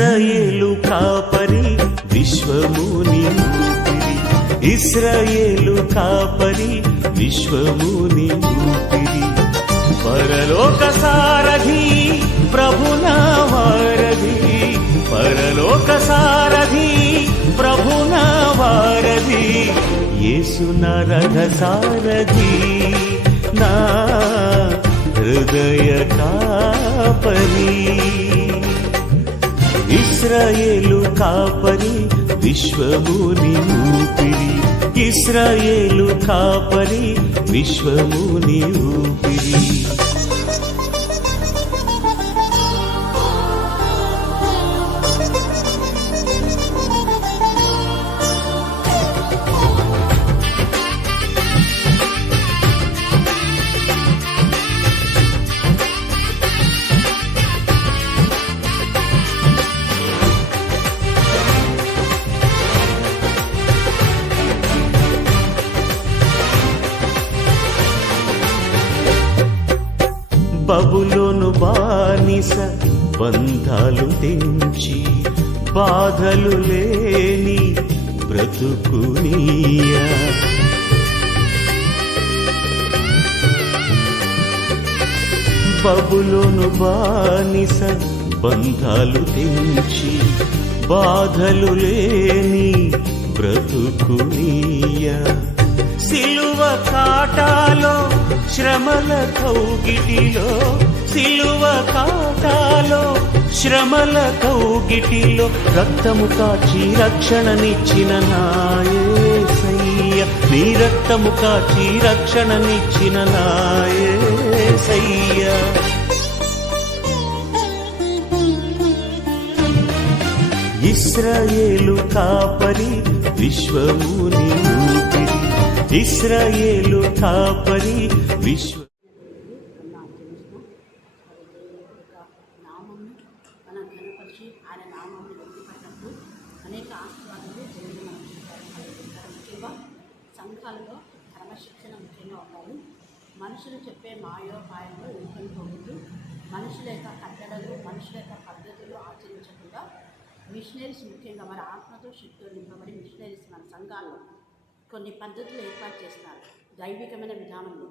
ఇశ్రాయేలు కాపరి విశ్వముని ఊపిరి, ఇశ్రాయేలు కాపరి విశ్వముని ఊపిరి, పరలోక సారథి ప్రభునా వారధి, పరలోక సారథి ప్రభునా వారధి, యేసు నా రథ సారథి నా హృదయ కాపరి. ఇశ్రాయేలు కాపరి విశ్వముని ఊపిరి, ఇశ్రాయేలు కాపరి విశ్వముని ఊపిరి. బబులోను బానిస బంధాలు తెంచి, బాధలు లేని బ్రతుకునియా, బబులోను బానిస బంధాలు తెంచి, బాధలు లేని బ్రతుకునియా, సిలువ కాటాలో శ్రమల కౌగిటిలో, సిలువ కాటాలో శ్రమల కౌగిటిలో, రక్తము కాచి రక్షణనిచ్చిన నా యేసయ్య, నీ రక్తము కాచి రక్షణనిచ్చిన నా యేసయ్య. ఇశ్రాయేలు కాపరి విశ్వముని ఊపిరి, ఇశ్రాయేలు కాపరి విశ్వ మనం కనపరిచి ఆయన నామాన్ని వ్యక్తిపడినప్పుడు అనేక ఆశీర్వాదాలు దేవుడు మనం చూస్తారు. ముఖ్యంగా సంఘాలలో క్రమశిక్షణ ముఖ్యంగా ఉండాలి. మనుషులు చెప్పే మాయోపాయంలో ఎదుర్కొనకూడదు. మనుషుల యొక్క కట్టడలు, మనుషుల యొక్క పద్ధతులు ఆచరించకుండా మిషనరీస్, ముఖ్యంగా మరి ఆత్మతో శక్తితో నింపబడి మిషనరీస్ మన సంఘాల్లో కొన్ని పద్ధతులు ఏర్పాటు చేస్తున్నారు దైవికమైన విధానంలో.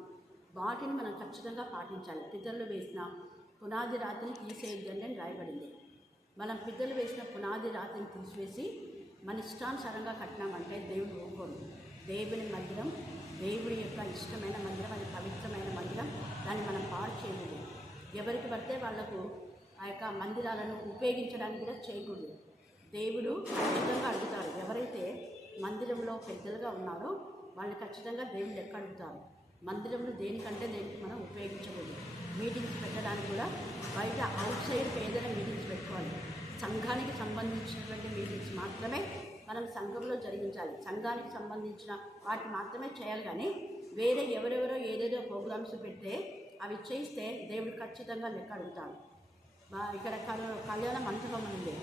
వాటిని మనం ఖచ్చితంగా పాటించాలి. పితరులు వేసిన పునాది రాతిని తీసేయద్దండి అని రాయబడింది. మనం పితరులు వేసిన పునాది రాతిని తీసివేసి మన ఇష్టానుసారంగా కట్టినామంటే దేవుడు ఊరుకోడు. దేవుని మందిరం, దేవుడి యొక్క ఇష్టమైన మందిరం, అది పవిత్రమైన మందిరం. దాన్ని మనం పాడు చేయకూడదు. ఎవరికి పడితే వాళ్లకు ఆ యొక్క మందిరాలను ఉపయోగించడానికి కూడా చేయకూడదు. దేవుడు ఖచ్చితంగా అడుగుతారు. ఎవరైతే మందిరంలో పెద్దలుగా ఉన్నారో వాళ్ళు ఖచ్చితంగా దేవుని లెక్క అడుగుతారు. మందిరంలో దేనికంటే దేనికి మనం ఉపయోగించకూడదు. మీటింగ్స్ పెట్టడానికి కూడా బయట అవుట్ సైడ్ పేదల మీటింగ్స్ పెట్టుకోవాలి. సంఘానికి సంబంధించినటువంటి మీటింగ్స్ మాత్రమే మనం సంఘంలో జరిగించాలి. సంఘానికి సంబంధించిన వాటి మాత్రమే చేయాలి. కానీ వేరే ఎవరెవరో ఏదేదో ప్రోగ్రామ్స్ పెడితే అవి చేస్తే దేవుడు ఖచ్చితంగా లెక్క అడుగుతాడు. ఇక్కడ కళ్యాణ మంటపం ఉంది,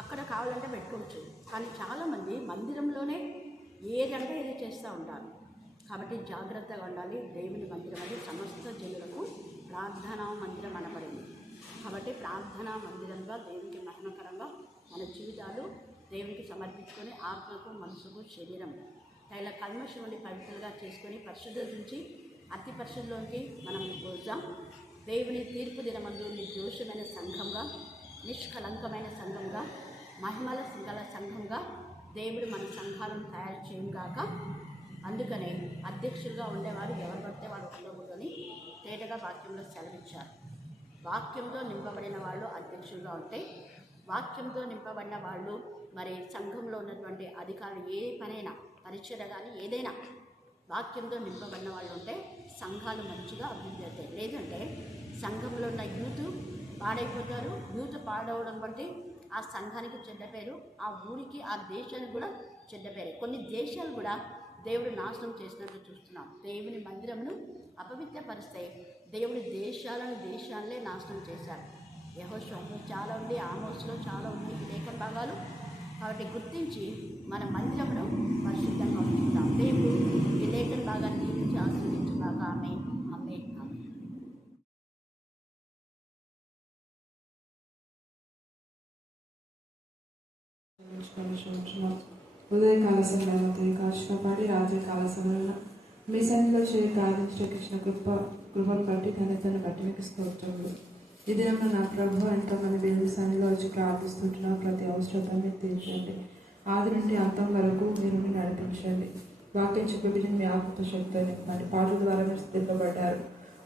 అక్కడ కావాలంటే పెట్టుకోవచ్చు. కానీ చాలామంది మందిరంలోనే ఏదంటే ఇది చేస్తూ ఉంటారు. కాబట్టి జాగ్రత్తగా ఉండాలి. దేవుని మందిరం అది సమస్త జనులకు ప్రార్థనా మందిరం అనబడింది. కాబట్టి ప్రార్థనా మందిరంగా దేవునికి మహిమకరంగా మన జీవితాలు దేవునికి సమర్పించుకొని ఆత్మకు, మనసుకు, శరీరం తైల కల్మషం నుండి పవిత్రంగా చేసుకొని పరిశుద్ధత నుంచి అతి పరిశుద్ధంలోకి మనం పోదాం. దేవుని తీర్పు దినమందు నిర్దోషమైన సంఘంగా, నిష్కలంకమైన సంఘంగా, మహిమల గల సంఘంగా దేవుడు మన సంఘాలను తయారు చేయంగాక. అందుకనే అధ్యక్షులుగా ఉండేవారు ఎవరు పడితే వాళ్ళు ఉండకూడదని తేటగా వాక్యంలో సెలవిచ్చారు. వాక్యంతో నింపబడిన వాళ్ళు అధ్యక్షులుగా ఉంటే, వాక్యంతో నింపబడిన వాళ్ళు మరి సంఘంలో ఉన్నటువంటి అధికారులు ఏ పనైనా, పరిచయ కానీ ఏదైనా వాక్యంతో నింపబడిన వాళ్ళు ఉంటే సంఘాలు మంచిగా అభివృద్ధి అవుతాయి. లేదంటే సంఘంలో ఉన్న యూత్ పాడైపోతారు. యూత్ పాడవడం బట్టి ఆ సంఘానికి చెడ్డ పేరు, ఆ ఊరికి, ఆ దేశానికి కూడా చెడ్డ పేరు. కొన్ని దేశాలు కూడా దేవుడు నాశనం చేసినట్టు చూస్తున్నాం. దేవుని మందిరమును అపవిత్రపరిస్తే దేవుడి దేశాలనే నాశనం చేశారు. యెహోషువలో చాలా ఉంది, ఆమోస్లో చాలా ఉంది, లేఖ భాగాలు. కాబట్టి గుర్తించి మన మందిరమును పరిశుద్ధంగా ఉంచుకుందాం. దేవుడు ఈ లేఖన భాగాన్ని దీవించి ఆశీర్వదించుగాక. ఆమేన్. ప్రార్థించుకుంటున్నాం. ఉదయకాల సమయంలో కష్టపడి రాత్రికాల సమయంలో మీ సన్నిధిలో చేరి ప్రార్థించిన కృపను బట్టి ఘనతను బట్టి మీకు స్తోత్రములు. ఈ దినం నా ప్రభు ఎంతోమంది దేవుడి సన్నిధిలో వచ్చి ప్రార్థిస్తుంటున్నారు. ప్రతి అవసరతను మీరు తీర్చండి. ఆది నుండి అంతం వరకు మీరు నడిపించండి. వాక్యం చెప్పబడిన మీ ఆత్మ శక్తిని మరి పాటల ద్వారా మీరు స్థితిపడ్డారు.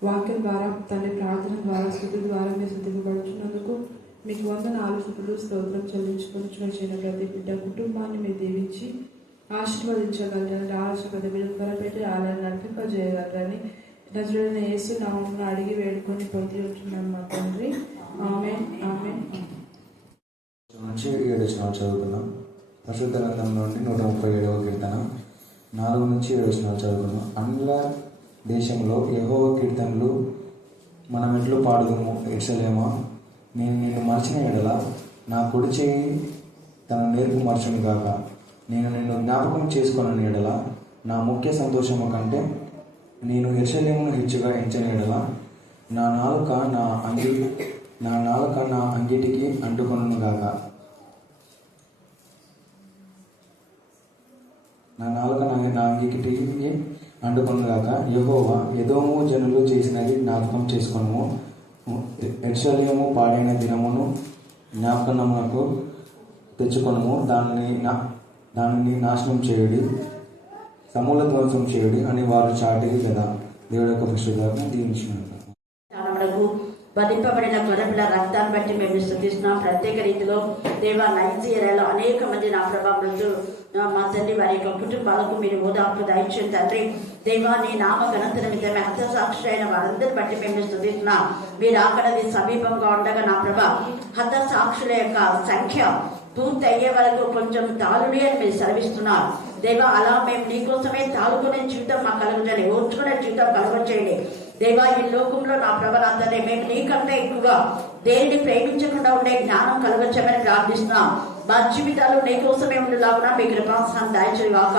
వాక్యం ద్వారా తండ్రి ప్రార్థన ద్వారా స్థుతి ద్వారా మీరు స్థితిపడుతున్నందుకు మీకు 104 స్థుతులు స్తోత్రం చెల్లించుకొని చేసిన ప్రతి బిడ్డ కుటుంబాన్ని మీరు దీవించి ఆశీర్వదించగలరని ఆలోచన బిడ్డలు త్వరపెట్టి ఆలయాన్ని నడిపింపజేయగలరని నజరుడైన యేసు నామమున అడిగి వేడుకొని పొంది ఉంటున్నాను మా తండ్రి. ఆమేన్ ఆమేన్. నుంచి 7 వచనాలు చదువుకున్నాం. పరిశుద్ధ గ్రంథం నుండి 137వ కీర్తన 4 నుంచి 7 వచనాలు చదువుకున్నాం. అన్ల దేశంలో యెహోవా కీర్తనలు మనం ఎట్లు పాడుదుము. యెరూషలేమా, నేను నిన్ను మరచిన ఎడల నా కుడి చేయి తన నేర్పు మరచును గాక. నేను నిన్ను జ్ఞాపకం చేసుకున్న ఎడల నా ముఖ్య సంతోషము కంటే నేను యెరూషలేమును హెచ్చుగా ఎంచని ఎడల నా నాలుక నా అంగిటికి అంటుకొనును గాక. నా అంగిటికి అంటుకొనుగాక. యెహోవా, ఎదోము జనులు చేసినది జ్ఞాపకం చేసుకొనుము. యెరూషలేము పాడైన దినమును జ్ఞాపకమునకు తెచ్చుకొనుము. దానిని నాశనం చేయుడి, సమూల ధ్వంసం చేయుడి అని వారు చాటిరి కదా. దేవుడి యొక్క పరిశుద్ధాత్మ దీవించినారు. వధింపబడిన గొర్రెపిల్ల రక్తాన్ని బట్టి మేము స్తుతిస్తున్నాం. ప్రత్యేక రీతిలో దేవా నైజీరియాలో అనేక మంది నా ప్రభావంతో మా తండ్రి వారి యొక్క కుటుంబాలకు మీరు ఓదార్పు దయచేయండి తండ్రి. దేవా నీ నామ ఘనత నిమిత్తమే హతసాక్షి అయిన వారందరిని బట్టి మేము స్తుతిస్తున్నాం. మీరు అక్కడది సమీపంగా ఉండగా నా ప్రభా హతసాక్షుల యొక్క సంఖ్య పూర్తి అయ్యే వరకు కొంచెం తాళుడి అని మీరు సెలవిస్తున్నారు దేవా. అలా మేము నీకోసమే తాళుకునే జీవితం మాకు కలుగుతుంది, ఓర్చుకునే జీవితం కలుగొచ్చేయండి దేవా. ఈ లోకంలో నా ప్రభావంతనే మేము నీకంటే ఎక్కువగా దేనిని ప్రేమించకుండా ఉండే జ్ఞానం కలగొచ్చమని ప్రార్థిస్తున్నాం. మా జీవితాలు నీకోసమే ఉండేలాగా మీ కృపాసనం దాయిచేయగాక.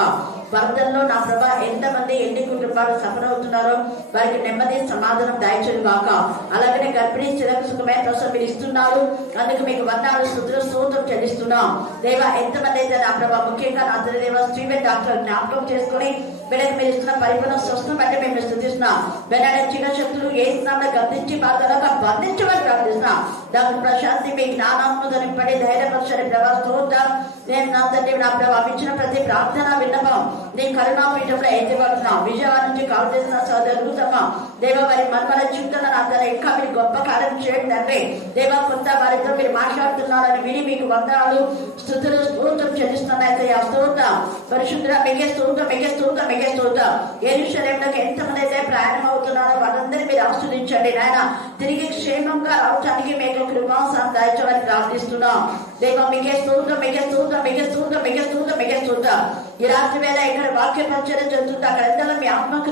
వరదల్లో నా ప్రభా ఎంతమంది ఎన్ని కుటుంబాలు సఫర్ అవుతున్నారో వారికి నెమ్మది సమాధానం దాయిచేయగాక. అలాగనే గర్భిణీ చిరకు సుఖమైన ప్రసవం మీరు ఇస్తున్నారు, అందుకు మీకు వందనాలు స్తుతులు స్తోత్రం చెల్లిస్తున్నాం దేవా. ఎంతమంది అయితే నా ప్రభా ముఖ్యంగా నా తండ్రి దేవ స్టీవెన్ డాక్టర్ జ్ఞాపకం చేసుకుని బిడ్డకు మీరు ఇస్తున్న పరిపూర్ణ స్వస్థం అంటే మేము స్థుతిస్తున్నాం. బిడ్డ చిన్న శక్తులు ఏ స్నామం గర్తించి బాధలుగా బంధించమని ప్రార్థిస్తున్నాం. డాక్టర్ ప్రశాంతి మీ జ్ఞానాత్మక నింపడి ధైర్యపరచని ప్రభా స్తోత్రం. నేను నా తండ్రి నా ప్రభావ ఇచ్చిన ప్రతి ప్రార్థన విన్నపం నీ కరుణాపీఠంలో ఎత్తిపడుతున్నాం. విజయవాడ నుంచి కాల్ చేసిన సోదరుతమ్మా దేవ వారి మనమల జీవితంలో నా తన ఇంకా మీరు గొప్ప కార్యం చేయండి తండ్రి దేవ. కొంత వారితో మీరు మాట్లాడుతున్నారని విని మీకు వందనాలు స్తుతులు స్తోత్రం చెల్లిస్తున్నాయితే ఆ స్తోత్రం పరిశుద్ధ మిగే స్తోత్రం మిగే స్తోత్రం మిగే స్తోత్రం. యెరూషలేములోకి ఎంతమంది అయితే ప్రయాణం అవుతున్నారో వారందరినీ మీరు ఆస్వాదించండి నాయన. తిరిగి క్షేమంగా రావడానికి మీకు కృపాసనం దాయించమని ప్రార్థిస్తున్నాం దేవ. మిగే స్తోత్రం మిగే స్తోత్రం మిగే స్తోత్రం మిగే స్తోత్రం మిగే స్తోత్రం. ఈ రాత్రి వేళ ఇక్కడ వాక్య పరిచయం జరుగుతుంది, అక్కడ ఎంతలో మీ ఆత్మకు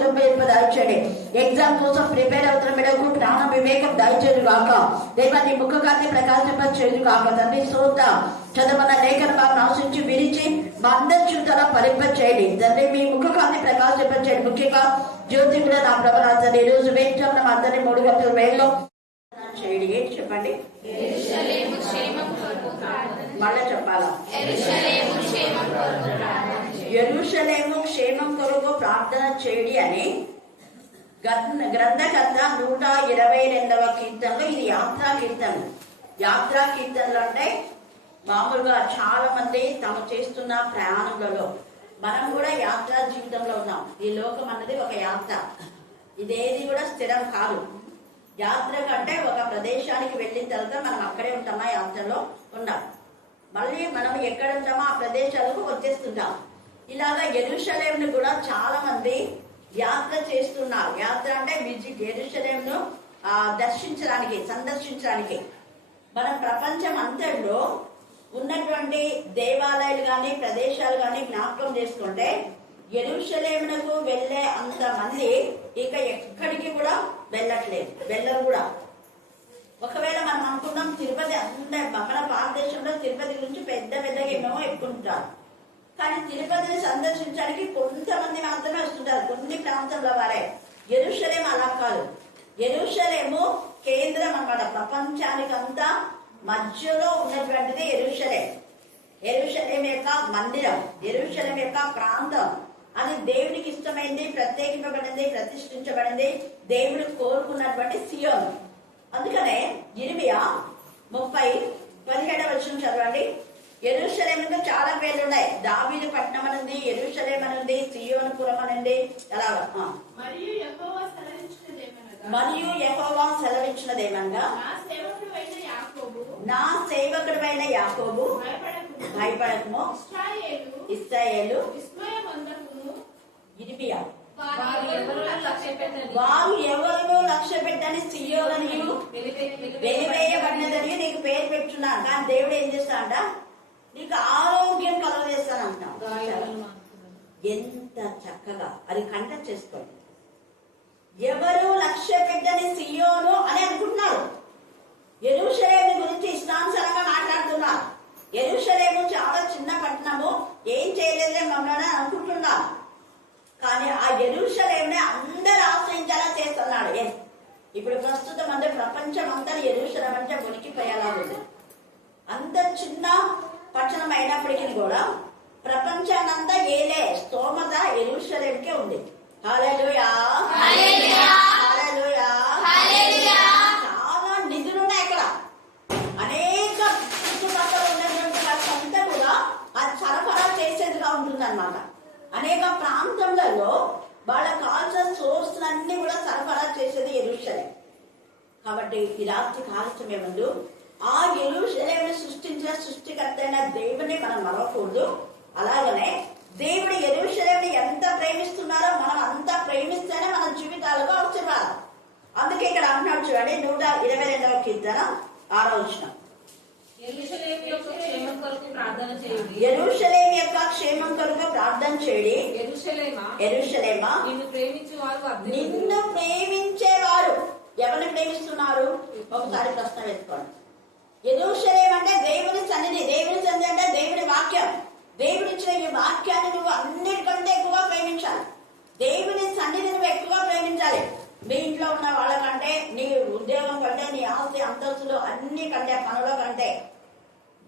దాయిచేయండి. ఎగ్జామ్ కోసం ప్రిపేర్ అవుతున్న బిడ్డకు జ్ఞాన వివేకం దాయిచేది కాక దేవ. నీ ముఖకాన్ని ప్రకాశింపచేది కాక తండ్రి స్తోత్రం. చదవన్న లేఖన భావన ఆశించి విరిచి మా అందరి జీవితాల ఫలింపచేయండి తండ్రి. మీ ముఖకాన్ని ప్రకాశింపచేయండి. ముఖ్యంగా జ్యోతి కూడా నా ప్రభావం ఈ రోజు వేయించాం మా అందరినీ 3 గంటల వేళలో చేయండి. ఏంటి చెప్పండి, మళ్ళీ చెప్పాలా? యెరూషలేము క్షేమం కొరకు ప్రార్థన చేయండి అని గ్రంథకర్త 122వ కీర్తనలో ఇది యాత్రా కీర్తనలు. యాత్రా కీర్తనలు అంటే మామూలుగా చాలా మంది తాము చేస్తున్న ప్రయాణంలో మనం కూడా యాత్రా జీవితంలో ఉన్నాం. ఈ లోకం అన్నది ఒక యాత్ర, ఇదేది కూడా స్థిరం కాదు. యాత్ర కంటే ఒక ప్రదేశానికి వెళ్ళిన తర్వాత మనం అక్కడే ఉంటామా, యాత్రలో ఉన్నాం. మళ్ళీ మనం ఎక్కడ ఉంటామో ఆ ప్రదేశాలకు వచ్చేస్తుంటాం. ఇలాగా యెరూషలేమును కూడా చాలా మంది యాత్ర చేస్తున్నారు. యాత్ర అంటే విజిట్, యెరూషలేమును సందర్శించడానికి. మన ప్రపంచం అంతట్లో ఉన్నటువంటి దేవాలయాలు కానీ ప్రదేశాలు కానీ జ్ఞాపకం చేసుకుంటే యెరూషలేమునకు వెళ్ళే అంత మంది ఇక ఎక్కడికి కూడా వెళ్ళరు కూడా. ఒకవేళ మనం అనుకున్నాం తిరుపతి మన భారతదేశంలో తిరుపతి గురించి పెద్దగా ఎన్నో ఎక్కుంటారు, కానీ తిరుపతిని సందర్శించడానికి కొంతమంది మాత్రమే వస్తుంటారు, కొన్ని ప్రాంతంలో వారే. యెరూషలేము అలా కాదు. యెరూషలేము కేంద్రం అన్నమాట, ప్రపంచానికంతా మధ్యలో ఉన్నటువంటిది యెరూషలేం. యెరూషలేం యొక్క మందిరం, యెరూషలేం యొక్క ప్రాంతం అది దేవునికి ఇష్టమైంది, ప్రత్యేకింపబడింది, ప్రతిష్ఠించబడింది, దేవుడు కోరుకున్నటువంటి సియోను. అందుకనే ఇర్మియా 30:17 చదవండి. యెరూషలేముకు చాలా పేర్లు ఉన్నాయి. దావీదు పట్టణం అనుంది, యెరూషలేం అనుంది, సియోనుపురం అనుంది. అలాగా మరియు యెహోవా సెలవిచ్చినదేమనగా నా సేవకుడైన యాకోబు భయపడకము, ఇశ్రాయేలు ఇర్మియా వారు ఎవరు లక్ష్య పెట్టని సియోలని వెలివేయబడినదని నీకు పేరు పెట్టున్నాను. కానీ దేవుడు ఏం చేస్తాడంట, నీకు ఆరోగ్యం కలగజేస్తానంట. ఎంత చక్కగా అది కంటెక్ట్ చేసుకోండి. ఎవరు లక్ష్య పెట్టని సియోను అని అనుకుంటున్నారు. యెరూషలేము గురించి ఇష్టానుసారంగా మాట్లాడుతున్నారు. యెరూషలేము చాలా చిన్న పట్టణము, ఏం చేయలేదే మమ్మల్ని అనుకుంటున్నారు. కానీ ఆ యెరూషలేముని అందరూ ఆశ్రయించేలా చేస్తున్నాడు. ఇప్పుడు ప్రస్తుతం అంటే ప్రపంచం అంతా యెరూషలేం అంటే ఉనికిపోయేలా ఉంది. అంత చిన్న పట్టణం అయినప్పటికీ కూడా ప్రపంచానంతా ఏలే స్తోమత యెరూషలేంకే ఉంది. హల్లెలూయా, హల్లెలూయా. చాలా నిధులున్నాయి అక్కడ. అనేక చుట్టుపక్కల ఉన్నటువంటి వాళ్ళంతా కూడా అది సరఫరా చేసేదిగా ఉంటుందన్నమాట. అనేక ప్రాంతాలలో వాళ్ళకు కావాల్సిన సోర్స్లన్నీ కూడా సరఫరా చేసేది యెరూషలేం. కాబట్టి ఈ రాత్రి కాల సమయమందు ఆ యెరూషలేమును సృష్టించిన సృష్టికర్త అయిన దేవుని మనం మరవకూడదు. అలాగనే దేవుడు యెరూషలేముని ఎంత ప్రేమిస్తున్నారో మనం అంత ప్రేమిస్తేనే మన జీవితాలకు ఆశీర్వాదం. అందుకే ఇక్కడ అంటున్నాడు చూడండి, 122వ కీర్తన 6వ వచనం. యెరూషలేము యొక్క క్షేమం కొరకు ప్రార్థన చేయుడి. యెరూషలేము యొక్క క్షేమం కొరకు ప్రార్థన చేయుడి. యెరూషలేమా నిన్ను ప్రేమించేవారు ఎవరిని ప్రేమిస్తున్నారు? ఒకసారి ప్రశ్న వేసుకోండి. యెరూషలేం అంటే దేవుని సన్నిధి. దేవుని సన్నిధి అంటే దేవుని వాక్యం. దేవుడు ఇచ్చిన ఈ వాక్యాన్ని నువ్వు అన్నిటికంటే ఎక్కువగా ప్రేమించాలి. దేవుని సన్నిధి నువ్వు ఎక్కువగా ప్రేమించాలి. మీ ఇంట్లో ఉన్న వాళ్ళకంటే, నీ ఉద్యోగం కంటే, నీ ఆస్తి అంతస్తులు అన్ని కంటే, పనుల కంటే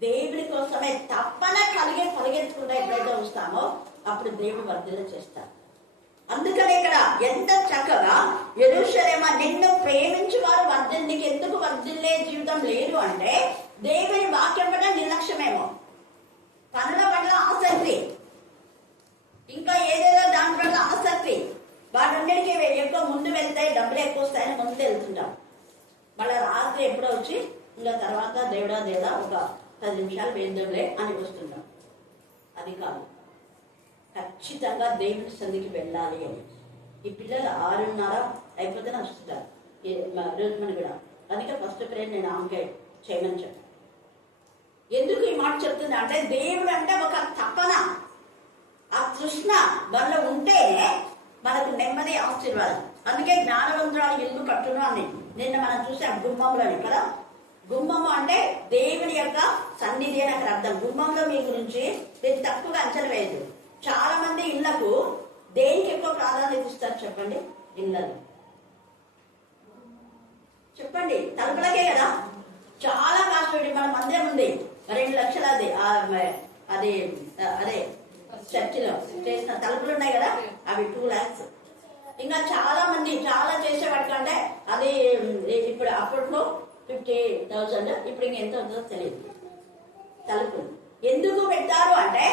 దేవుడి కోసమే తప్పన పరిగెత్తుకుంటా ఎప్పుడైతే వస్తామో అప్పుడు దేవుడు వర్ధిల్ల చేస్తాడు. అందుకని ఇక్కడ ఎంత చక్కగా యెరూషలేమా నిన్ను ప్రేమించి వారు నీకు ఎందుకు వర్ధిల్లే జీవితం లేదు అంటే దేవుని వాక్యం పట్ల నిర్లక్ష్యమేమో, పనుల పట్ల ఆసక్తి, ఇంకా ఏదేదో దాని పట్ల ఆసక్తి, వాటన్నిటికీ ఎక్కువ ముందు వెళ్తాయి, డబ్బులు ఎక్కువ వస్తాయని ముందు వెళ్తుంటాం. మళ్ళీ రాత్రి ఎప్పుడో వచ్చి ఇంకా తర్వాత దేవుడా ఒక 10 నిమిషాలు వేద్దాంలే అని వస్తుంటాం. అది కాదు, ఖచ్చితంగా దేవుని సన్నిధికి వెళ్ళాలి అని. ఈ పిల్లలు 6:30 అయిపోతేనే వస్తుంటారు రోజు మన కూడా. అందుకే ఫస్ట్ ప్రేయర్ నేను ఆమెకే చేయమని చెప్పాను. ఎందుకు ఈ మాట చెప్తుంది అంటే దేవుడు అంటే ఒక తపన, ఆ తృష్ణ మనలో ఉంటేనే మనకు నెమ్మది, ఆశీర్వాదం. అందుకే జ్ఞానవంతురాలు ఇల్లు కట్టును అని నిన్న మనం చూసాం గుమ్మంలోని కదా. గుమ్మము అంటే దేవుని యొక్క సన్నిధి అని అక్కడ అర్థం. గుమ్మంలో మీ గురించి మీరు తక్కువగా అంచనా వేయదు. చాలా మంది ఇళ్లకు దేనికి ఎక్కువ ప్రాధాన్యత ఇస్తారు చెప్పండి? ఇళ్ళలు చెప్పండి, తలుపులకే కదా. చాలా కాస్ట్. మన మందిరం ఉంది 2 లక్షలు, అది అదే చర్చిలో చేసిన తలుపులు ఉన్నాయి కదా, అవి 2 lakhs. ఇంకా చాలా మంది చాలా చేసేవాటికంటే అది ఇప్పుడు అప్పట్లో 50,000, ఇప్పుడు ఇంకెంత ఉంటుందో తెలియదు. తలుపులు ఎందుకు పెట్టారు అంటే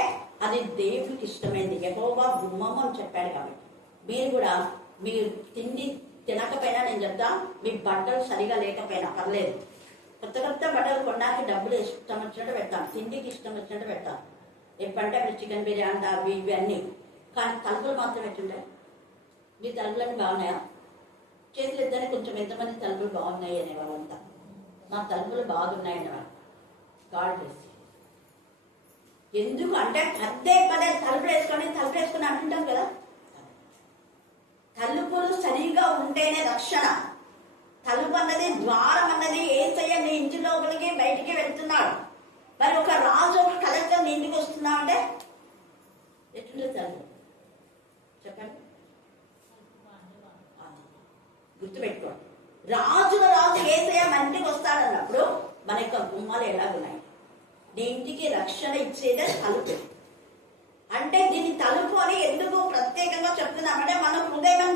అది దేవుడికి ఇష్టమైంది. యెహోవా గుమ్మము అని చెప్పాడు. కాబట్టి మీరు కూడా మీరు తిండి తినకపోయినా నేను చెప్తా, మీ బట్టలు సరిగా లేకపోయినా పర్లేదు, కొత్త బట్టలు కొనడానికి డబ్బులు ఇష్టం వచ్చినట్టు పెడతాం, తిండికి ఇష్టం వచ్చినట్టు పెడతాం. ఎప్పుడంటే అప్పుడు చికెన్ బిర్యానీ అవి ఇవి అన్నీ. కానీ తలుపులు మాత్రం ఎట్టుంటాయి? మీ తలుపులన్నీ బాగున్నాయా? చేతులు ఇద్దరిని కొంచెం ఎంతమంది తలుపులు బాగున్నాయి అనేవాళ్ళంతా. మా తలుపులు బాగున్నాయి అనేవాళ్ళు. God bless. ఎందుకు అంటే పదే తలుపులు వేసుకొని అంటుంటాం కదా. తలుపులు సరిగా ఉంటేనే రక్షణ. తలుపు అన్నది, ద్వారం అన్నది యేసయ్య నీ ఇంటి లోపలికి బయటికి వెళ్తున్నాడు. మరి ఒక రాజు, ఒక కలెక్టర్ నీ ఇంటికి వస్తున్నా అంటే ఎట్లుంటుంది తలుపు చెప్పండి? గుర్తుపెట్టుకోండి, రాజు యేసయ్య మన ఇంటికి వస్తాడన్నప్పుడు మన యొక్క గుమ్మాలు ఎలాగున్నాయి? నీ ఇంటికి రక్షణ ఇచ్చేదే తలుపు. అంటే దీన్ని తలుపు అని ఎందుకు ప్రత్యేకంగా చెప్తున్నామంటే మన హృదయం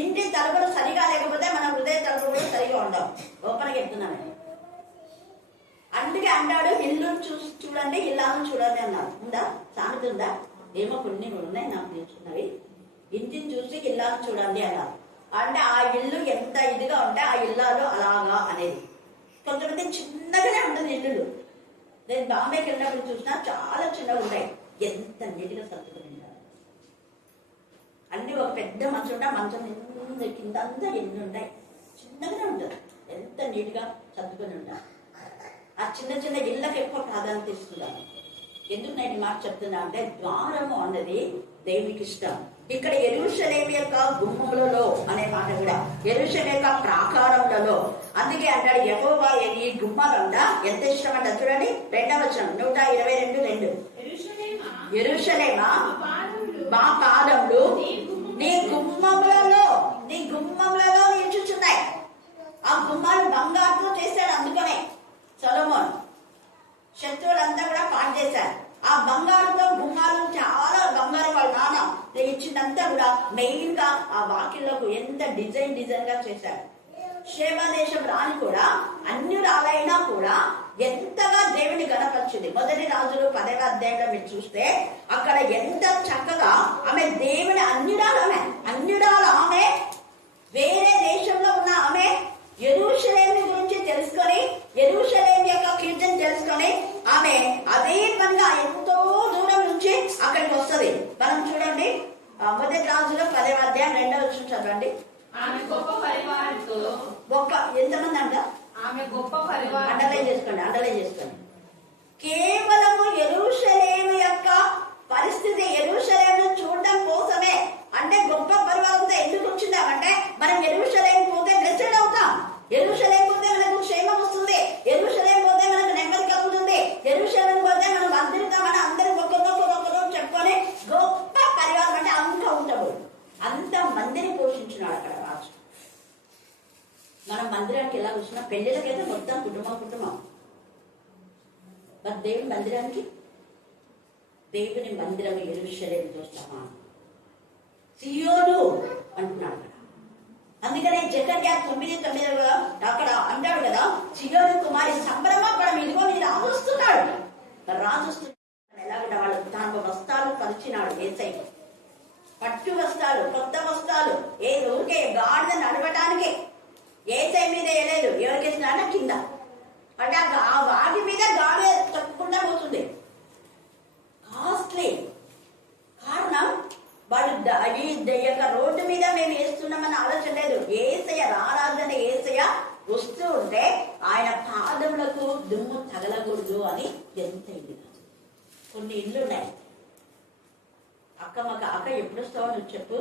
ఇంటి తలుపులు సరిగా లేకపోతే మన హృదయ తలుపులు కూడా సరిగా ఉండవు. ఓపెన్గా చెప్తున్నాను. అందుకే అంటాడు ఇల్లు చూడండి ఇల్లాను చూడండి అన్నారు. ఉందా? సామెత ఉందా? ఏమో కొన్ని ఉన్నాయి నాకు తెలుసుకున్నవి. ఇంటిని చూసి ఇల్లాను చూడండి అన్నారు. అంటే ఆ ఇల్లు ఎంత ఇదిగా ఉంటే ఆ ఇల్లాలో అలాగా అనేది. కొంతమంది చిన్నగానే ఉంటుంది ఇల్లులు. నేను బాంబేకి వెళ్ళినప్పుడు చూసినా చాలా చిన్నగా ఉంటాయి. ఎంత నీటిగా సర్దుకుని ఉంటారు. అన్ని ఒక పెద్ద మంచం ఉంటా, మంచం కింద అంతా ఎన్ని ఉంటాయి, చిన్నగానే ఉంటుంది. ఎంత నీట్గా సర్దుకొని ఉంటారు. ఆ చిన్న చిన్న ఇళ్ళకి ఎక్కువ ప్రాధాన్యత ఇస్తున్నాను. ఎందుకు నేను మాట చెప్తున్నా అంటే ద్వారము అన్నది దేవునికి ఇష్టం. ఇక్కడ యెరూషలేము యొక్క గుమ్మములలో అనే మాట కూడా యెరూషలేము యొక్క ప్రాకారములలో. అందుకే అంటాడు యెహోవా ఈ గుమ్మాలంట ఎంత ఇష్టం అంట. చూడండి 2వ వచనం 122:2. యెరూషలేమా మా పాదములు నీ గుమ్మములలో నిల్చుచున్నాయి. ఆ గుమ్మాలు బంగారుతో చేశాడు. అందుకనే సొలొమోన్ శత్రువులంతా కూడా పాడు చేశారు. ఆ బంగారుతో గుమ్మాలు చాలా బంగారు వాళ్ళ నాన్న ఇచ్చిందంతా కూడా మెయిన్ గా ఆ వాకిళ్లకు ఎంత డిజైన్ గా చేశారు. షేబా దేశం రాణి కూడా అన్యురాలైనా కూడా ఎంతగా దేవుని గణపరిచింది. 1 రాజులు 10వ అధ్యాయంలో మీరు చూస్తే అక్కడ ఎంత చక్కగా ఆమె దేవుని అన్యురాలు ఆమె వేరే దేశంలో ఉన్న ఆమె యెరూషలేము గురించి తెలుసుకొని యెరూషలేము యొక్క కీర్తన తెలుసుకొని ఆమె అదే పనిగా ఎంతో దూరం నుంచి అక్కడికి వస్తుంది. మనం చూడండి 1 రాజులు 10వ అధ్యాయం 2వ వచనం చదవండి. ఆమె గొప్ప పరివారంతో ఎంతమంది అంట? ఆమె గొప్ప పరివారం. అండర్లైన్ చేసుకోండి. కేవలము యెరూషలేము యొక్క పరిస్థితి యెరూషలేమును చూడడం కోసమే. అంటే గొప్ప పరివారంతో ఎందుకు వచ్చిందామంటే మనం యెరూషలేము పోతే బ్లెస్డ్ అవుతాం. యెరూషలేము పోతే మనకు క్షేమం వస్తుంది. యెరూషలేము పోతే మనకు నెమ్మది కలుగుతుంది. యెరూషలేము పోతే మనం అందరితామని అందరూ ఒక్కొక్కరు చెప్పుకొని గొప్ప పరివారం అంటే అంత ఉంటాడు. అంత మందిని పోషించినాడు అక్కడ రాజు. మనం మందిరానికి ఎలా వచ్చినా పెళ్లిళ్ళకైతే మొత్తం కుటుంబం. మరి దేవుని మందిరం యెరూషలేముతో సమానం. సియోను అంటున్నాడు కదా. అందుకనే జకర్యా 9:9 అక్కడ అంటాడు కదా, సియోను కుమారి సంభ్రమపడం, ఇదిగో నీ రాజు వస్తున్నాడు. ఎలాగంటే వాళ్ళు తన వస్త్రాలు పరిచినాడు. యేసయ్య పట్టు వస్త్రాలు, కొత్త వస్త్రాలు, ఊరికే గాడిద నడవటానికి యేసయ్య మీద వేయలేదు. ఎవరికి వేసినా కింద అంటే ఆ వాటి మీద గాడి తప్పకుండా పోతుంది. కాస్ట్లీ కారణం వాడు ఈ యొక్క రోడ్డు మీద మేము వేస్తున్నామని ఆలోచన లేదు. యేసయ్య ఆరాధన యేసయ్య వస్తూ ఉంటే ఆయన పాదములకు దుమ్ము తగలకూడదు అని ఎంత ఇది. కొన్ని ఇళ్ళు ఉన్నాయి. అక్క ఎప్పుడు వస్తావో నువ్వు చెప్పు,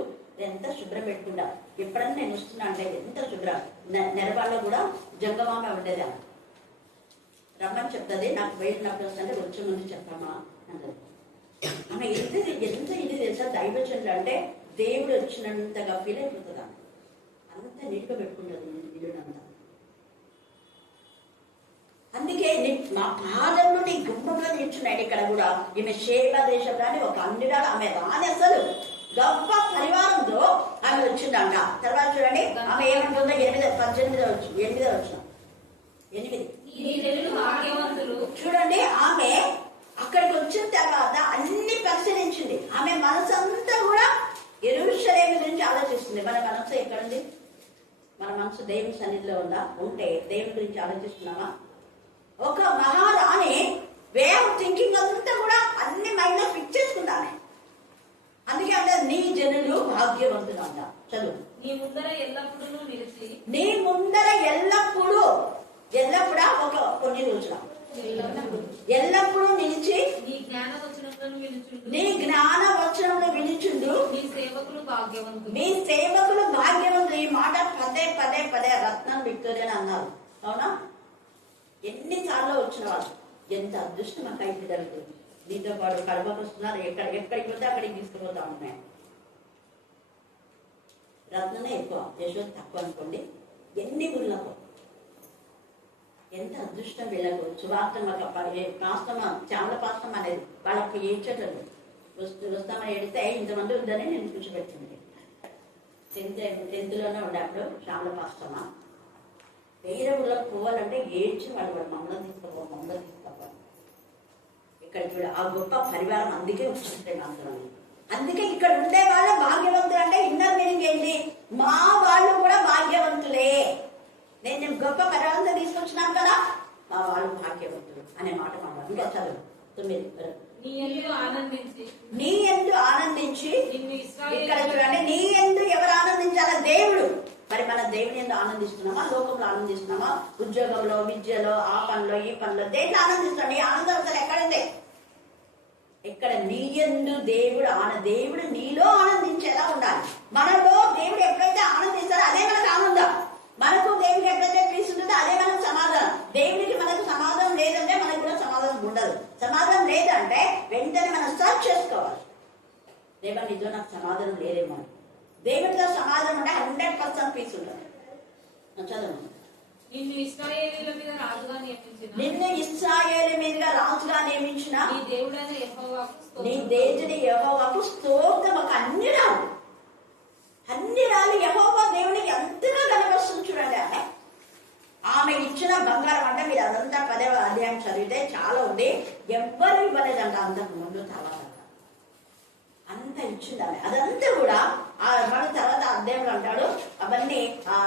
ఎంత శుభ్రం పెట్టుకుంటా. ఎప్పుడన్నా నేను వస్తున్నా అంటే ఎంత శుభ్రం. నెరవాళ్ళలో కూడా జంగమామ ఉండేది. రమ్మని చెప్తుంది. నాకు బయటప్పుడు వస్తుంటే వచ్చే ముందు చెప్పామా అన్నది. ఆమె ఎంత ఇది తెలుసా దైవచనులు అంటే దేవుడు వచ్చినంతగా ఫీల్ అయిపోతుందా. అంత నీట్గా పెట్టుకుంటుంది ఇల్లునంతా. అందుకే మా పాదంలో నీ గుమ్మంలో నిల్చున్నాడు. ఇక్కడ కూడా ఈమె షేబా దేశంలోని ఒక అన్నిరాలు ఆమె రాని అసలు గొప్ప పరివారంతో ఆమె వచ్చిందంట. తర్వాత చూడండి ఆమె ఏమంటుందో 8 చూడండి. ఆమె అక్కడికి వచ్చిన తర్వాత అన్ని పరిశీలించింది. ఆమె మనసు అంతా కూడా యెరూషలేము గురించి ఆలోచిస్తుంది. మన మనసు ఎక్కడుంది? మన మనసు దేవుని సన్నిధిలో ఉంటే దేవుని గురించి ఆలోచిస్తున్నామా? ఒక మహారాణి వే ఆఫ్ థింకింగ్ అంతా కూడా అన్ని మైండ్ లో ఫిక్స్ చేసుకుంటానే. అందుకే అంటే నీ జనులు భాగ్యవంతులు అంట. చదువు. నీ ముందర ఎల్లప్పుడూ ఒక కొన్ని రోజుల ఎల్లప్పుడూ నిలిచి నీ జ్ఞాన వచనంలో వినిచుండు మీ సేవకులు భాగ్యవంతులు. ఈ మాట పదే రత్నం విక్టోరియా అని అన్నారు. అవునా? ఎన్నిసార్లు వచ్చిన వాళ్ళు ఎంత అదృష్టం అక్క ఇంటి జరుగుతుంది. దీంతో పాటు కడపకు వస్తున్నారు. ఎక్కడికి పోతే అక్కడికి తీసుకుపోతా ఉన్నాయి. రత్నమే ఎక్కువ, యశోద తక్కువ అనుకోండి. ఎన్ని ఊళ్ళకు ఎంత అదృష్టం వీళ్ళకు. పాస్తం చామల పాస్తం అనేది వాళ్ళకి ఏడ్చేటది. వస్తామని ఏడితే ఇంతమంది ఉందని నేను కూర్చోబెట్టింది. 10th ఉండే అప్పుడు చామల పాస్తమా వేరే ఊళ్ళకి పోవాలంటే ఏడ్చి వాళ్ళు మమ్మల్ని తీసుకోవాలి. ఇక్కడ చూడ ఆ గొప్ప పరివారం అందుకే వచ్చింటాయి మాత్రం. అందుకే ఇక్కడ ఉండే వాళ్ళ భాగ్యవంతులు అంటే ఇన్నర్ మీనింగ్ ఏంటి? మా వాళ్ళు కూడా భాగ్యవంతులే. నేను గొప్ప పరివారంతో తీసుకొచ్చినాను కదా, మా వాళ్ళు భాగ్యవంతులు అనే మాట మాట్లాడు. ఇంకా చదువు 9. నీ యందు ఆనందించి ఇక్కడ చూడండి, నీ యందు ఎవరు ఆనందించాలా? దేవుడు. మరి మన దేవుని యందు ఆనందిస్తున్నామా? లోకంలో ఆనందిస్తున్నామా? ఉద్యోగంలో, విద్యలో, ఆ పనిలో, ఈ పనిలో దేంట్లో ఆనందిస్తున్నాడు? ఈ ఆనందం అసలు ఎక్కడుంది? ఇక్కడ నీ యందు దేవుడు నీలో ఆనందించేలా ఉండాలి. మనలో దేవుడు ఎప్పుడైతే ఆనందిస్తారో అదే మనకు ఆనందం. మనకు దేవుడికి ఎప్పుడైతే పీస్ ఉంటుందో అదే మనకు సమాధానం. దేవుడికి మనకు సమాధానం లేదంటే మనకు కూడా సమాధానం ఉండదు. సమాధానం లేదంటే వెంటనే మనం సర్చ్ చేసుకోవాలి. దేవా నీతో నాకు సమాధానం లేదేమో. దేవుడితో సమాధానం ఉంటే 100% పీస్ ఉంటుంది. చదవండి. నిన్ను ఇశ్రాయేలీయుల మీద రాజుగా నియమించిన నీ దేవుడైన యెహోవాకు నీ దేవుని యెహోవాకు స్తోత్రం. ఒక అన్ని రాళ్ళు యెహోవా దేవుని ఎంతగా కనబరుస్తుంది చూడండి. ఆమె ఇచ్చిన బంగారం అంటే మీరు అదంతా 10వ అధ్యాయం చదివితే చాలా ఉంది. ఎవ్వరు ఇవ్వలేదంట అంతకు ముందు, తర్వాత అంత ఇచ్చింది ఆమె. అదంతా కూడా మన తర్వాత అధ్యాయంలో అంటాడు అవన్నీ ఆ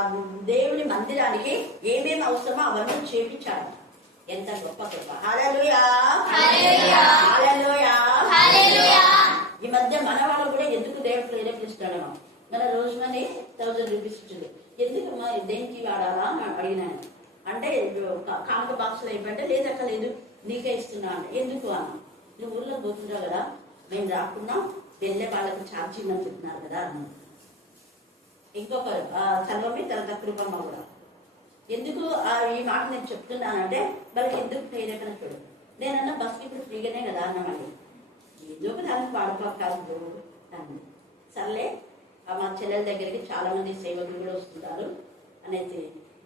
దేవుని మందిరానికి ఏమేమి అవసరమో అవన్నీ చేపించాడు. ఎంత గొప్ప కృప. హల్లెలూయా, హల్లెలూయా, హల్లెలూయా. ఈ మధ్య మన వాళ్ళు కూడా ఎందుకు దేవుడు ప్రేరేపిస్తాడేమో. మన రోజుమని 1000 రూపీస్ ఇచ్చింది. ఎందుకు దేనికి వాడాలా అని అడిగినాను. అంటే కానుక బాక్స్లో ఇవ్వంటే లేదక్క లేదు నీకే ఇస్తున్నా అంటే ఎందుకు అన్న. నువ్వు ఊళ్ళో పోతుంటావు కదా, మేము రాకుండా వెళ్ళే వాళ్ళకి ఛార్జింగ్ అని చెప్తున్నారు కదా అన్న. ఇంకొక చదవమి తర్వాత కృపమ్మ కూడా ఎందుకు ఈ మాట నేను చెప్తున్నానంటే వాళ్ళకి ఎందుకు ప్రేరేపణ చూడు. నేనన్నా బస్కి ఇప్పుడు ఫ్రీగానే కదా అన్నామండి. ఏదో ఒక దానికి వాడుకోకాదు అన్న. సర్లే మా చెల్లెల దగ్గరికి చాలా మంది సేవకులు కూడా వస్తుంటారు అనేసి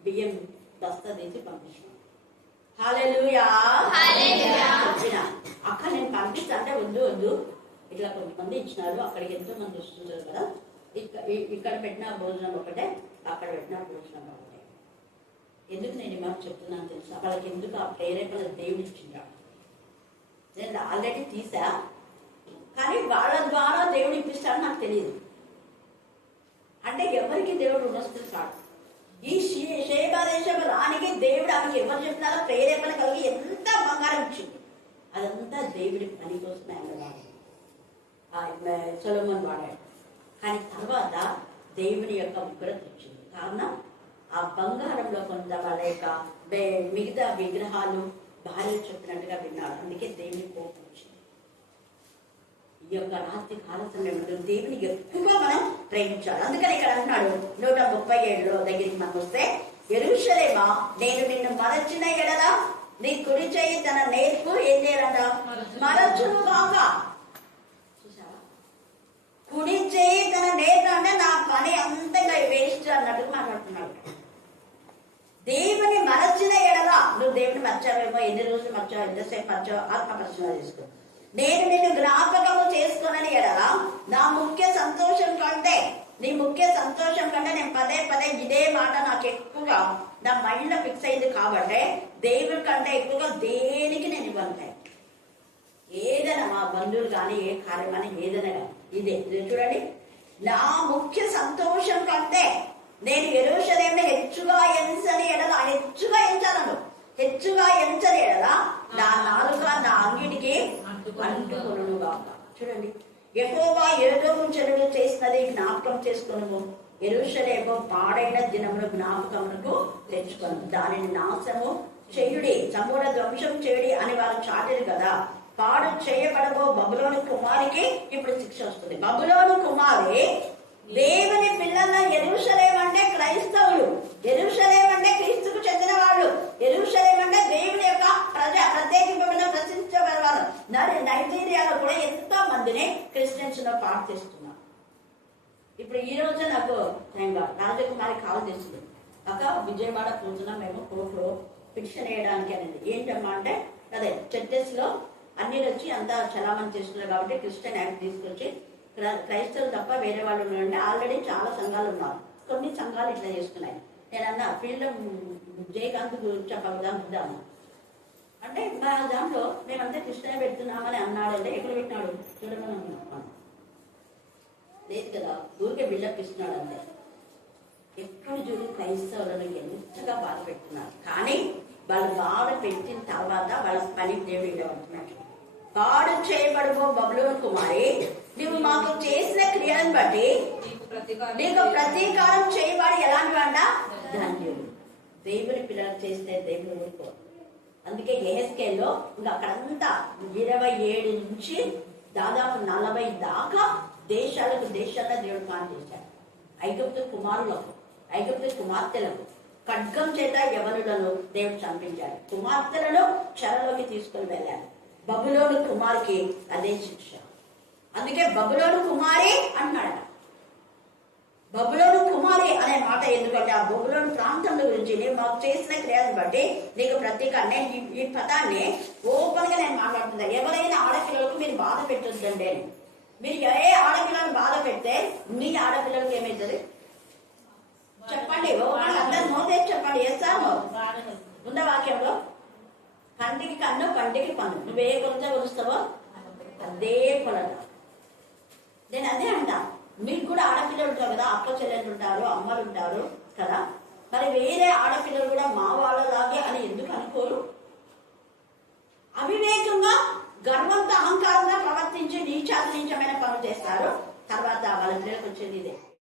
బియ్యం బస్తా తీసి పంపించాను. హల్లెలూయా, చెప్పిన అక్క నేను పంపిస్తా అంటే వద్దు ఇట్లా కొంతమంది ఇచ్చినారు, అక్కడికి ఎంతో మంది వస్తుంటారు కదా, ఇక్కడ పెట్టిన భోజనం ఒకటే, అక్కడ పెట్టిన భోజనం ఒకటే. ఎందుకు నేను ఈ మాట చెప్తున్నాను తెలుసా? వాళ్ళకి ఎందుకు ఆ ప్రేరేపణ దేవుడు ఇచ్చిందా? నేను ఆల్రెడీ తీసా, కానీ వాళ్ళ ద్వారా దేవుడు ఇప్పిస్తాడని నాకు తెలియదు. అంటే ఎవరికి దేవుడు రుణస్తులు కాదు. ఈ షేబా దేశం రానికి దేవుడు ఆమెకి ఎవరు చెప్పినారో ప్రేరేపణ కలిగి ఎంత బంగారం ఇచ్చింది. అదంతా దేవుడి పని కోసం ఆయన సొలొమోను వాడాడు. కానీ తర్వాత దేవుని యొక్క ఉగ్రత వచ్చింది. కారణం ఆ బంగారంలో కొంత వాళ్ళ యొక్క మిగతా విగ్రహాలు భార్యలు చెప్పినట్టుగా విన్నాడు. అందుకే దేవుని కోపం వచ్చింది. ఈ యొక్క రాత్రి కాల సమయంలో దేవుని ఎక్కువగా మనం ప్రేమించాలి. అందుకని ఇక్కడ అంటున్నాడు 137 దగ్గరికి మనం వస్తే, యెరూషలేమా నేను నిన్ను మరచిన ఎడల నీ కుడి చేయి తన నేర్పు ఏం చేయాలంట? మరచును కాక. చూసావా? కుడి చేయి తన నేర్పు అంటే నా పని అంతగా వేస్ట్ అన్నట్టుగా మాట్లాడుతున్నాడు. దేవుని మరచిన ఎడల నువ్వు దేవుని మర్చావేమో, ఎన్ని రోజులు మర్చావు, ఎంతసేపు మర్చావు, ఆత్మపరిశీలన చేసుకో. నేను నిన్ను జ్ఞాపకము చేసుకోనని ఎడల నా ముఖ్య సంతోషం కంటే నీ ముఖ్య సంతోషం కంటే నేను పదే ఇదే మాట నాకు ఎక్కువగా నా మైండ్ లో ఫిక్స్ అయింది. కాబట్టి దేవుడి కంటే ఎక్కువగా దేనికి నేను ఇవ్వను. ఏదైనా మా బంధువులు కానీ ఏ కార్యం కానీ ఏదైనా కానీ ఇదే చూడండి, నా ముఖ్య సంతోషం కంటే నేను యెరూషలేమును హెచ్చుగా ఎంచని ఎడల, హెచ్చుగా ఎంచాలను, హెచ్చుగా ఎంచని ఎడల నా నాలుక నా అంగిటికి అంటుకొనుగాక. చూడండి, యెహోవా ఏదోము చెడులు చేసినది జ్ఞాపకం చేసుకొనుము, యెరూషలేము పాడైన దినములు జ్ఞాపకమునకు తెచ్చుకొను, దానిని నాశనము చేయుడి, సమూల ధ్వంసం చేయుడి అని వారు చాటిరు కదా. పాడు చేయబడబో బబులోను కుమారికి ఇప్పుడు శిక్ష వస్తుంది. బబులోను కుమారి దేవుని పిల్లల. యెరూషలేము అంటే క్రైస్తవులు, యెరూషలేము అంటే క్రీస్తుకు చెందిన వాళ్ళు, యెరూషలేము అంటే దేవుని యొక్క ప్రత్యేకింపబడిన ప్రశ్నించబడేవారు. నైజీరియాలో కూడా ఎంతో మందిని క్రిస్టియన్స్ లో పాటు చేస్తున్నారు. ఇప్పుడు ఈ రోజు నాకు రాజకుమారి కాల్ చేసింది, అక్క విజయవాడ పోతున్నాం మేము కోర్టులో పిటిషన్ వేయడానికి అనేది ఏంటమ్మా అంటే అదే చర్చెస్లో అన్ని వచ్చి అంతా చలామణి చేస్తున్నారు కాబట్టి క్రిస్టియన్ యాక్ట్ తీసుకొచ్చి క్రైస్తవులు తప్ప వేరే వాళ్ళు ఉన్నారంటే ఆల్రెడీ చాలా సంఘాలు ఉన్నారు. కొన్ని సంఘాలు ఇట్లా చేస్తున్నాయి. నేను అన్న ఫీల్డ్ జయకాంత్ గురించి పగదాము అంటే మా దాంట్లో మేమంతా క్రిస్టియన్ పెడుతున్నామని అన్నాడంటే ఎక్కడ పెట్టినాడు చూడమని అనుకున్నాం. లేదు కదా, ఊరికే బిల్డప్ ఇస్తున్నాడు అంతే. ఎక్కడ చూడు క్రైస్తవులను ఎంతగా బాధ పెడుతున్నారు. కానీ వాళ్ళు బాధ పెట్టిన తర్వాత వాళ్ళ పని దేవుడు ఇలా ఉంటున్నాడు. పాడు చేయబడుకో బబులోను కుమారి, నువ్వు మాకు చేసిన క్రియలను బట్టి నీకు ప్రతీకారం చేయబడి ఎలాంటి వాడ ధన్యుడు. దేవుని పిల్లలకు చేస్తే దేవుడు ఊరుకో. అందుకే యెహెజ్కేలులో ఇంకా అక్కడంతా 27 నుంచి దాదాపు 40 దాకా దేశాలకు దేవుడు మాట చేశాడు. ఐగుప్తు కుమార్తెలకు ఖడ్గం చేత యవనులను దేవుడు చంపించాడు. కుమార్తెలను చెరలోకి తీసుకుని వెళ్ళాడు. బబులోను కుమారికి అదే శిక్ష. అందుకే బబులోను కుమారి అన్నాడట. బబులోను కుమారి అనే మాట ఎందుకంటే ఆ బబులోను ప్రాంతం గురించి నేను మాకు చేసిన క్రియలను బట్టి నీకు ప్రతీకారం. నేను ఈ పదాన్ని ఓపెన్ గా నేను మాట్లాడుతున్నా. ఎవరైనా ఆడపిల్లలకు మీరు బాధ పెట్టొద్దండి. మీరు ఏ ఆడపిల్లను బాధ పెడితే మీ ఆడపిల్లలకు ఏమవుతుంది చెప్పండి. అందరు మోసేసి చెప్పండి. చేస్తాను ఉన్న వాక్యంలో కంటికి కన్ను పంటికి పన్ను. నువ్వే కొలత కొలుస్తావో అదే కొలత. నేను అదే అంటా. మీకు కూడా ఆడపిల్లలు ఉంటారు కదా, అక్క చెల్లెలు ఉంటారు, అమ్మలు ఉంటారు కదా. మరి వేరే ఆడపిల్లలు కూడా మా వాళ్ళలాగే అని ఎందుకు అనుకోరు? అవివేకంగా గర్వంతో అహంకారంగా ప్రవర్తించి నీచాతినీచమైన పనులు చేస్తారు. తర్వాత వాళ్ళ పిల్లలకు వచ్చేది ఇదే.